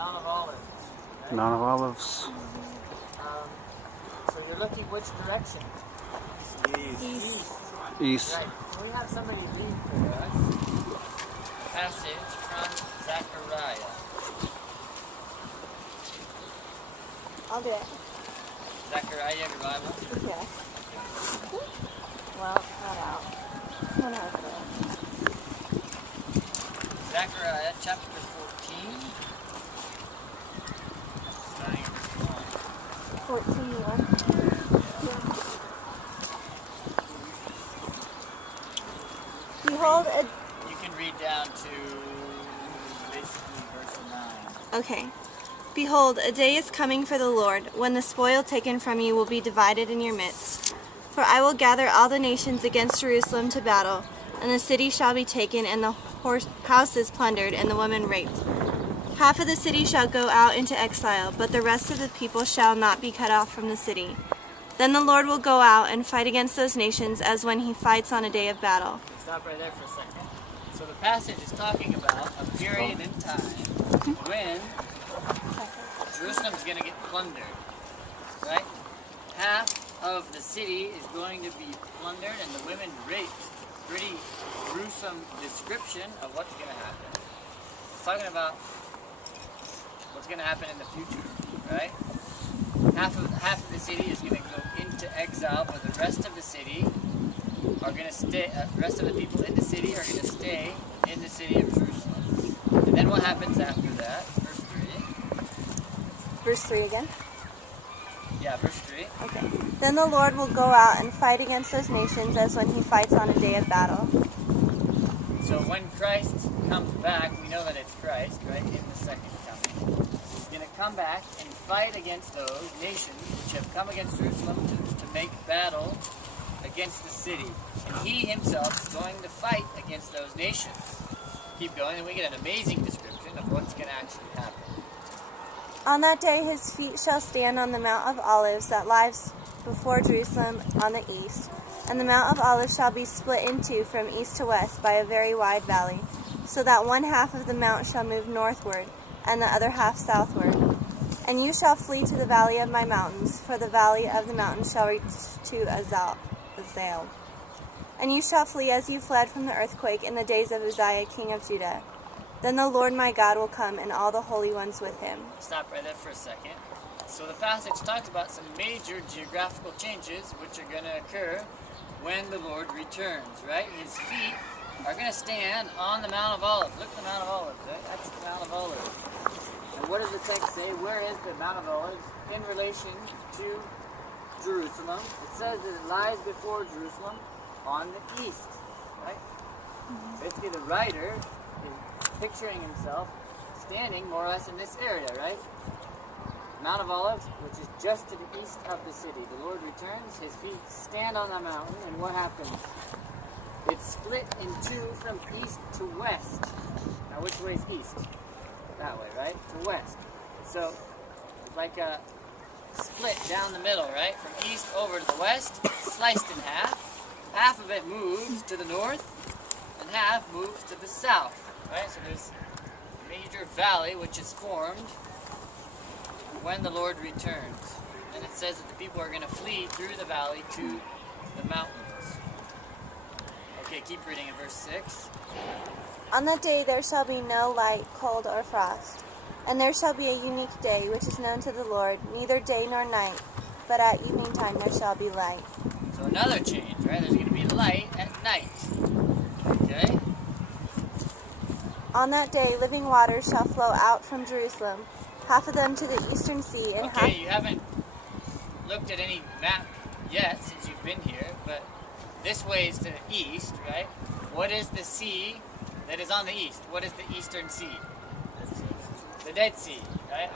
Mount of Olives. Right? Mount of Olives. So you're looking which direction? East. East. Right. Can we have somebody read for us a passage from Zechariah? I'll do it. Zechariah, your Bible? Yes. Well, not out. One has it. Zechariah chapter 14. Starting at verse 1. 14:1. Behold, You can read down to basically verse 9. Okay. Behold, a day is coming for the Lord, when the spoil taken from you will be divided in your midst. For I will gather all the nations against Jerusalem to battle, and the city shall be taken, and the houses plundered, and the women raped. Half of the city shall go out into exile, but the rest of the people shall not be cut off from the city. Then the Lord will go out and fight against those nations as when he fights on a day of battle. Stop right there for a second. So the passage is talking about a period in time when Jerusalem is going to get plundered, right? Half of the city is going to be plundered and the women raped. Pretty gruesome description of what's going to happen. It's talking about what's going to happen in the future, right? Half of the city is going to go into exile, but the rest of the city are going to stay. The rest of the people in the city are going to stay in the city of Jerusalem. And then what happens after that? Verse 3. Verse 3 again. Yeah, verse 3. Okay. Then the Lord will go out and fight against those nations as when he fights on a day of battle. So when Christ comes back, we know that it's Christ, right, in the second coming. He's going to come back and fight against those nations which have come against Jerusalem to make battle against the city. And he himself is going to fight against those nations. Keep going, and we get an amazing description of what's going to actually happen. On that day his feet shall stand on the Mount of Olives that lies before Jerusalem on the east. And the Mount of Olives shall be split in two from east to west by a very wide valley, so that one half of the mount shall move northward, and the other half southward. And you shall flee to the valley of my mountains, for the valley of the mountains shall reach to Azal. And you shall flee as you fled from the earthquake in the days of Uzziah king of Judah. Then the Lord my God will come, and all the holy ones with him. Stop right there for a second. So the passage talks about some major geographical changes which are going to occur when the Lord returns, right? His feet are going to stand on the Mount of Olives. Look at the Mount of Olives, right? That's the Mount of Olives. And what does the text say? Where is the Mount of Olives in relation to Jerusalem? It says that it lies before Jerusalem on the east, right? Basically, the writer is picturing himself standing more or less in this area, right? Mount of Olives, which is just to the east of the city. The Lord returns, his feet stand on the mountain, and what happens? It's split in two from east to west. Now, which way is east? That way, right? To west. So, it's like a split down the middle, right? From east over to the west, sliced in half. Half of it moves to the north, and half moves to the south, right? So there's a major valley which is formed when the Lord returns. And it says that the people are going to flee through the valley to the mountains. Okay, keep reading in verse 6. On that day there shall be no light, cold, or frost. And there shall be a unique day, which is known to the Lord, neither day nor night, but at evening time there shall be light. So another change, right? There's going to be light at night. Okay? On that day living waters shall flow out from Jerusalem, half of them to the eastern sea, and half... Okay, you haven't looked at any map yet since you've been here, but this way is to the east, right? What is the sea that is on the east? What is the eastern sea? The Dead Sea.